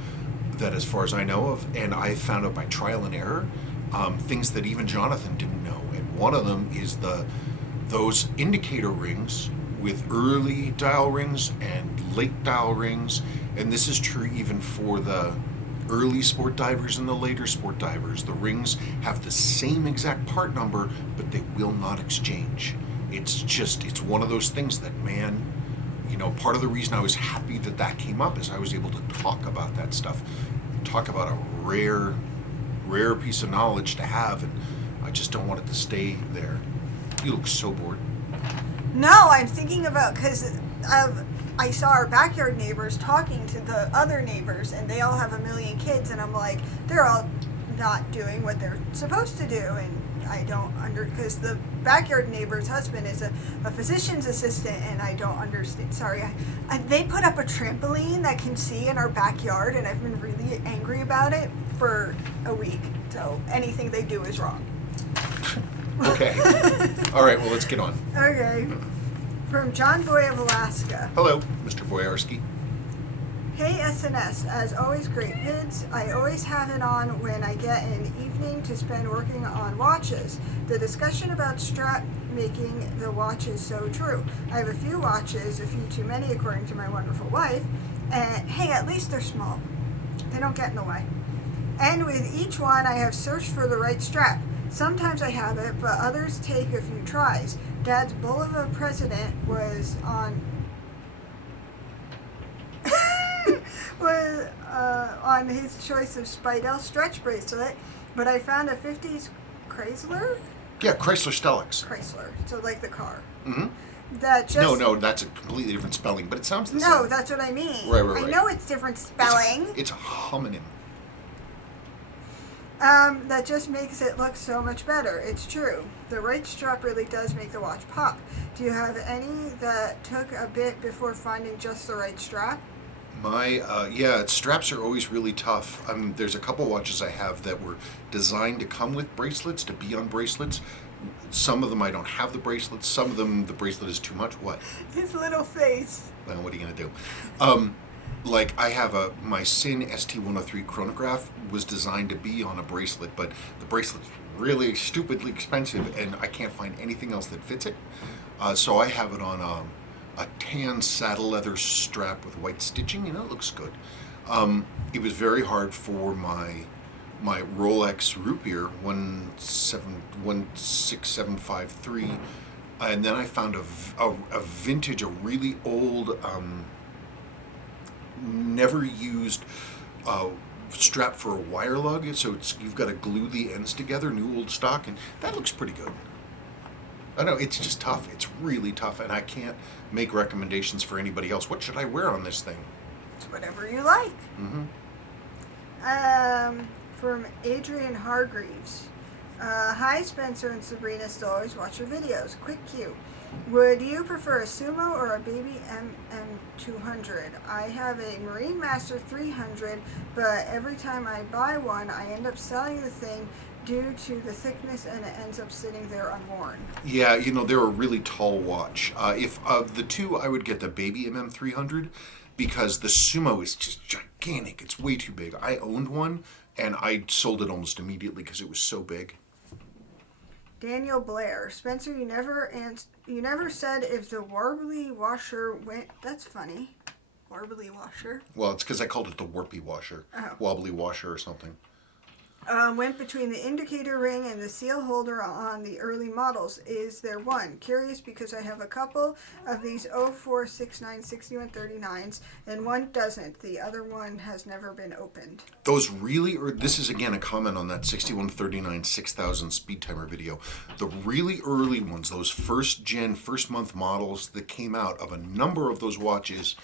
that as far as I know of, and I found out by trial and error, things that even Jonathan didn't know. And one of them is those indicator rings with early dial rings and late dial rings, and this is true even for the early sport divers and the later sport divers. The rings have the same exact part number, but they will not exchange. It's one of those things that, man, part of the reason I was happy that came up is I was able to talk about that stuff, talk about a rare piece of knowledge to have, and I just don't want it to stay there. You look so bored. No, I'm thinking about, because I saw our backyard neighbors talking to the other neighbors, and they all have a million kids, and I'm like, they're all not doing what they're supposed to do, and I don't because the backyard neighbor's husband is a physician's assistant, and I don't understand. Sorry, they put up a trampoline that can see in our backyard, and I've been really angry about it for a week. So anything they do is wrong. Okay. All right. Well, let's get on. Okay. From John Boy of Alaska. Hello, Mr. Boyarski. Hey SNS, as always great vids. I always have it on when I get an evening to spend working on watches. The discussion about strap making the watch is so true. I have a few watches, a few too many according to my wonderful wife, and hey, at least they're small. They don't get in the way. And with each one I have searched for the right strap. Sometimes I have it, but others take a few tries. Dad's bull of a president was on his choice of Speidel stretch bracelet, but I found a 50s Chrysler? Yeah, Chrysler Stellix. Chrysler, so like the car. Mm-hmm. That just No, that's a completely different spelling, but it sounds the same. No, that's what I mean. Right. I know it's different spelling. It's a homonym. That just makes it look so much better. It's true. The right strap really does make the watch pop. Do you have any that took a bit before finding just the right strap? Straps are always really tough. There's a couple watches I have that were designed to come with bracelets, to be on bracelets. Some of them I don't have the bracelets. Some of them the bracelet is too much. What? His little face. Well, what are you gonna do? Like I have my Sin ST103 chronograph was designed to be on a bracelet, but the bracelet's really stupidly expensive, and I can't find anything else that fits it. So I have it on a tan saddle leather strap with white stitching. It looks good. It was very hard for my Rolex Rupier 16753, and then I found a vintage, a really old, never used strap for a wire lug. So you've got to glue the ends together, new old stock, and that looks pretty good. I know, it's just tough. It's really tough, and I can't make recommendations for anybody else. What should I wear on this thing? It's whatever you like. Mm-hmm. From Adrian Hargreaves. Hi, Spencer and Sabrina. Still always watch your videos. Quick cue. Would you prefer a Sumo or a baby MM200? I have a Marine Master 300, but every time I buy one, I end up selling the thing due to the thickness, and it ends up sitting there unworn. Yeah, they're a really tall watch. If of the two, I would get the baby MM300 because the Sumo is just gigantic. It's way too big. I owned one, and I sold it almost immediately because it was so big. Daniel Blair. Spencer, you never said if the Warbly washer went... That's funny. Warbly washer? Well, it's because I called it the warpy washer. Oh. Wobbly washer or something. Went between the indicator ring and the seal holder on the early models. Is there one? Curious because I have a couple of these 0469 6139s and one doesn't. The other one has never been opened. Those really, this is again a comment on that 6139 6000 speed timer video. The really early ones, those first month models that came out of a number of those watches,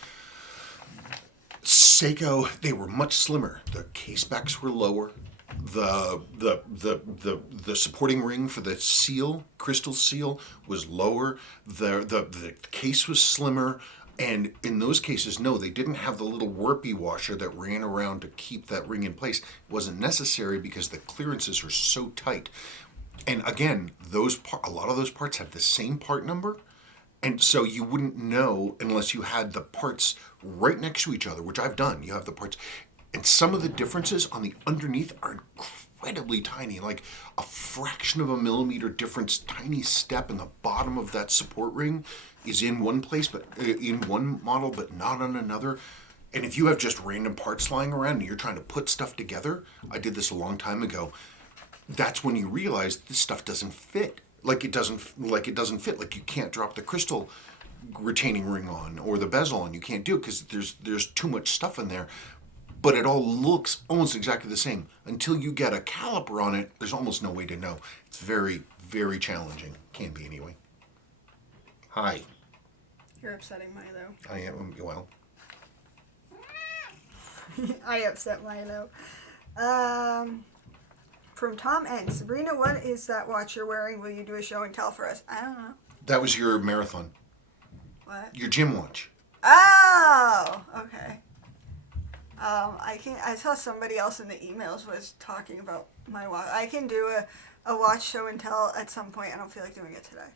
Seiko, they were much slimmer. The case backs were lower. The supporting ring for the seal, crystal seal, was lower. The case was slimmer, and in those cases, no, they didn't have the little warpy washer that ran around to keep that ring in place. It wasn't necessary because the clearances are so tight. And again, a lot of those parts have the same part number, And so you wouldn't know unless you had the parts right next to each other, which I've done. You have the parts. And some of the differences on the underneath are incredibly tiny, like a fraction of a millimeter difference, tiny step in the bottom of that support ring is in one place, but in one model, but not on another. And if you have just random parts lying around and you're trying to put stuff together, I did this a long time ago. That's when you realize this stuff doesn't fit. Like it doesn't fit. Like you can't drop the crystal retaining ring on or the bezel on. You can't do it because there's too much stuff in there. But it all looks almost exactly the same. Until you get a caliper on it, there's almost no way to know. It's very, very challenging. Can be anyway. Hi. You're upsetting Milo. I am, well. I upset Milo. From Tom N. Sabrina, what is that watch you're wearing? Will you do a show and tell for us? I don't know. That was your marathon. What? Your gym watch. Oh, okay. I saw somebody else in the emails was talking about my watch. I can do a watch show and tell at some point. I don't feel like doing it today.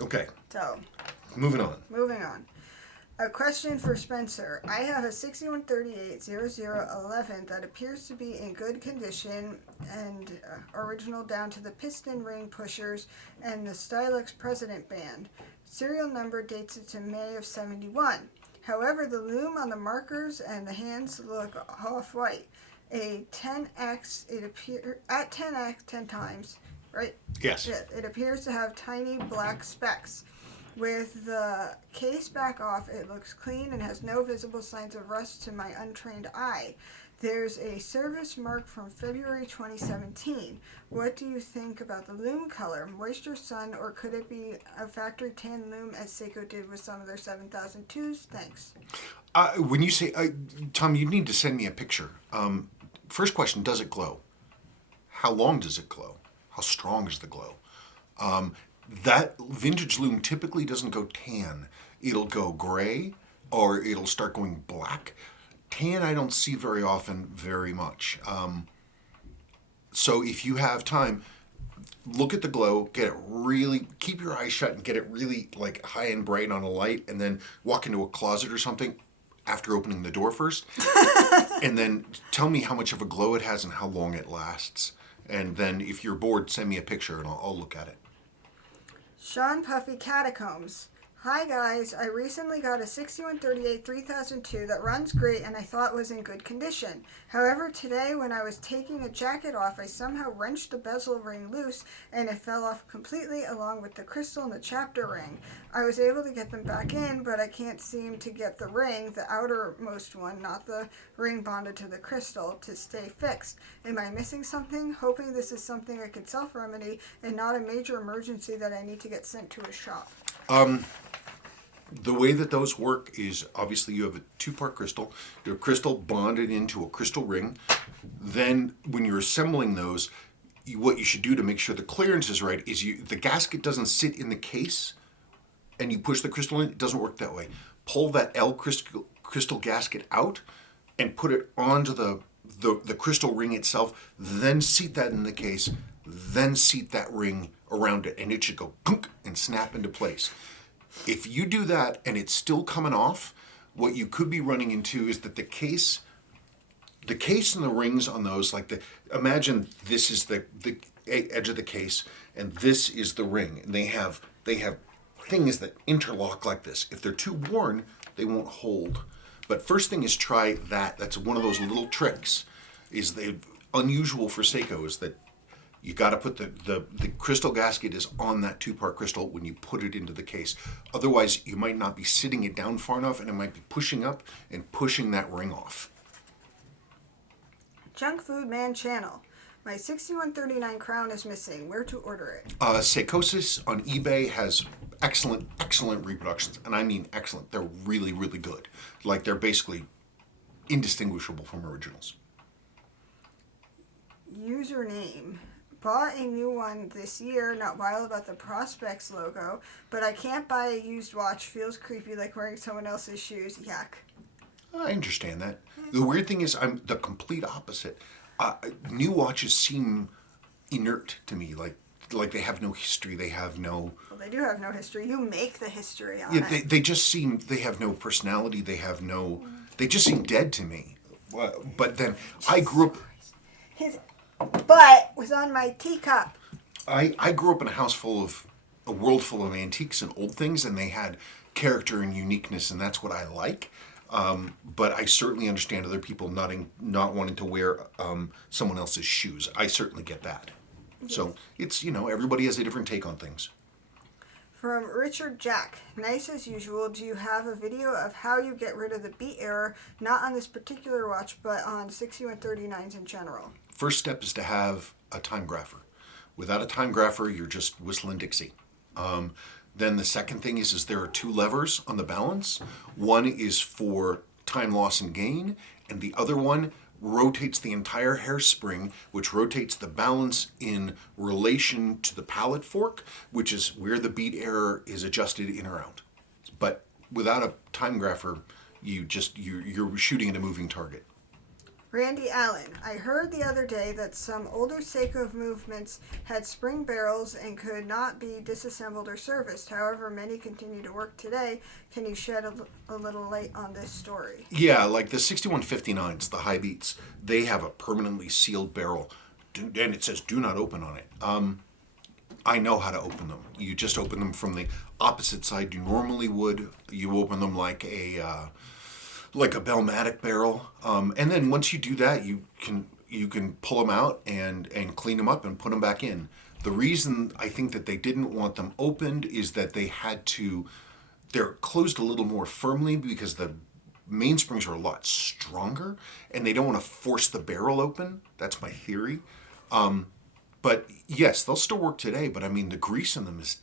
Okay. So. Moving on. A question for Spencer. I have a 6138-0011 that appears to be in good condition and original down to the piston ring pushers and the Stylux President band. Serial number dates it to May of 71. However, the lume on the markers and the hands look off-white. A 10x, at 10x, 10 times, right? Yes. It appears to have tiny black specks. With the case back off, it looks clean and has no visible signs of rust to my untrained eye. There's a service mark from February 2017. What do you think about the lume color? Moisture, sun, or could it be a factory tan lume as Seiko did with some of their 7002s? Thanks. When you say, Tom, you need to send me a picture. First question, does it glow? How long does it glow? How strong is the glow? That vintage lume typically doesn't go tan. It'll go gray or it'll start going black. Tan I don't see very often, very much. So if you have time, look at the glow, get it really, keep your eyes shut and get it really like high and bright on a light, and then walk into a closet or something after opening the door first. And then tell me how much of a glow it has and how long it lasts. And then if you're bored, send me a picture and I'll look at it. Sean Puffy Catacombs. Hi guys, I recently got a 6138-3002 that runs great and I thought was in good condition. However, today when I was taking a jacket off, I somehow wrenched the bezel ring loose and it fell off completely along with the crystal and the chapter ring. I was able to get them back in, but I can't seem to get the ring, the outermost one, not the ring bonded to the crystal, to stay fixed. Am I missing something? Hoping this is something I could self-remedy and not a major emergency that I need to get sent to a shop. The way that those work is obviously you have a two-part crystal. You have crystal bonded into a crystal ring. Then when you're assembling those, what you should do to make sure the clearance is right is the gasket doesn't sit in the case and you push the crystal in. It doesn't work that way. Pull that L crystal gasket out and put it onto the crystal ring itself. Then seat that in the case. Then seat that ring around it and it should go punk and snap into place. If you do that and it's still coming off, what you could be running into is that the case and the rings on those, imagine this is the edge of the case and this is the ring. And they have things that interlock like this. If they're too worn, they won't hold. But first thing is try that. That's one of those little tricks. Is the unusual for Seiko is that you got to put the crystal gasket is on that two-part crystal when you put it into the case. Otherwise, you might not be sitting it down far enough and it might be pushing up and pushing that ring off. Junk Food Man Channel. My 6139 crown is missing. Where to order it? Seikosis on eBay has excellent reproductions. And I mean excellent. They're really, really good. Like they're basically indistinguishable from originals. Username. Bought a new one this year, not wild about the Prospects logo, but I can't buy a used watch. Feels creepy like wearing someone else's shoes. Yuck. I understand that. The weird thing is I'm the complete opposite. New watches seem inert to me, like like they have no history. They have no. Well, they do have no history. You make the history on Yeah, it. they just seem. They have no personality. They have no. They just seem dead to me. But then I grew up. His butt was on my teacup. I grew up in a world full of antiques and old things, and they had character and uniqueness, and that's what I like. But I certainly understand other people not wanting to wear someone else's shoes. I certainly get that. So it's, everybody has a different take on things. From Richard Jack, nice as usual. Do you have a video of how you get rid of the beat error, not on this particular watch, but on 6139s in general? First step is to have a time grapher. Without a time grapher, you're just whistling Dixie. Then the second thing is there are two levers on the balance. One is for time loss and gain, and the other one rotates the entire hairspring, which rotates the balance in relation to the pallet fork, which is where the beat error is adjusted in or out. But without a time grapher, you're shooting at a moving target. Randy Allen, I heard the other day that some older Seiko movements had spring barrels and could not be disassembled or serviced. However, many continue to work today. Can you shed a little light on this story? Yeah, like the 6159s, the high beats, they have a permanently sealed barrel, and it says do not open on it. I know how to open them. You just open them from the opposite side you normally would. You open them like a Bellmatic barrel, and then once you do that, you can pull them out and clean them up and put them back in. The reason I think that they didn't want them opened is that they're closed a little more firmly because the mainsprings are a lot stronger, and they don't want to force the barrel open. That's my theory. But yes, they'll still work today. But I mean, the grease in them is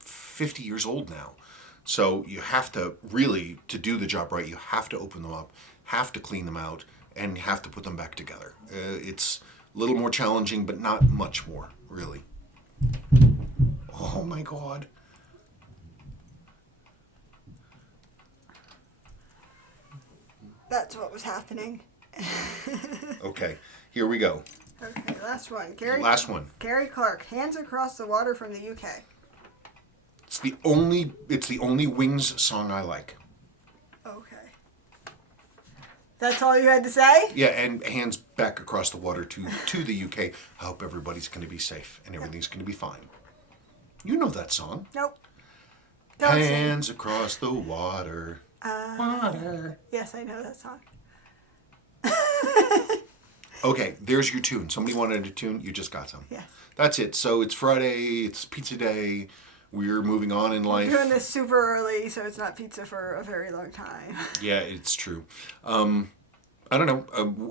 50 years old now. So you have to really, to do the job right, you have to open them up, have to clean them out, and have to put them back together. It's a little more challenging, but not much more, really. Oh my God. That's what was happening. Okay, here we go. Okay, last one. Last one. Gary Clark, Hands Across the Water from the UK. It's the only Wings song I like. Okay. That's all you had to say? Yeah, and Hands Back Across the Water to the UK. I hope everybody's going to be safe and everything's going to be fine. You know that song. Nope. Don't Hands sing. across the water. Water. Yes, I know that song. Okay, there's your tune. Somebody wanted a tune, you just got some. Yes. That's it. So it's Friday, it's pizza day. We're moving on in life. We're doing this super early, so it's not pizza for a very long time. Yeah, it's true. I don't know.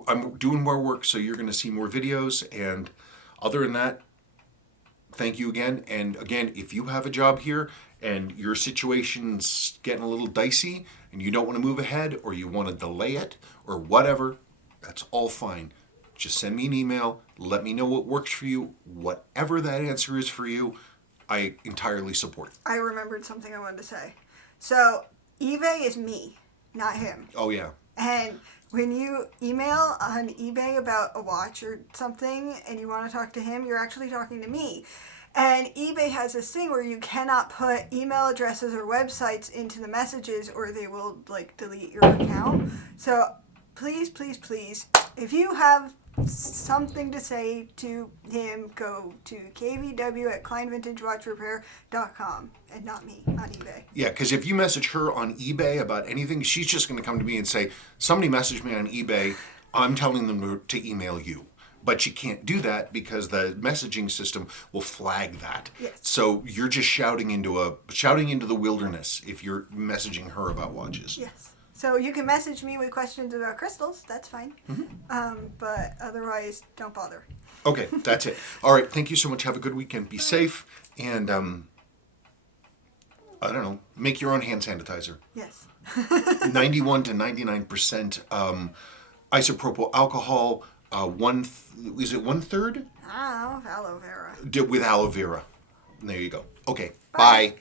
I'm doing more work, so you're going to see more videos. And other than that, thank you again. And again, if you have a job here and your situation's getting a little dicey and you don't want to move ahead or you want to delay it or whatever, that's all fine. Just send me an email. Let me know what works for you. Whatever that answer is for you, I entirely support. I remembered something I wanted to say. So, eBay is me, not him. Oh, yeah. And when you email on eBay about a watch or something and you want to talk to him, you're actually talking to me. And eBay has this thing where you cannot put email addresses or websites into the messages or they will delete your account. So please, please, please, if you have something to say to him, go to kvw@kleinvintagewatchrepair.com and not me on eBay. Yeah, because if you message her on eBay about anything, she's just going to come to me and say, somebody messaged me on eBay, I'm telling them to email you. But you can't do that because the messaging system will flag that. Yes. So you're just shouting into the wilderness if you're messaging her about watches. Yes. So you can message me with questions about crystals. That's fine. Mm-hmm. But otherwise, don't bother. Okay, that's it. All right, thank you so much. Have a good weekend. Be safe. And, I don't know, make your own hand sanitizer. Yes. 91 to 99% isopropyl alcohol. Is it 1/3? Oh, aloe vera. With aloe vera. There you go. Okay, bye.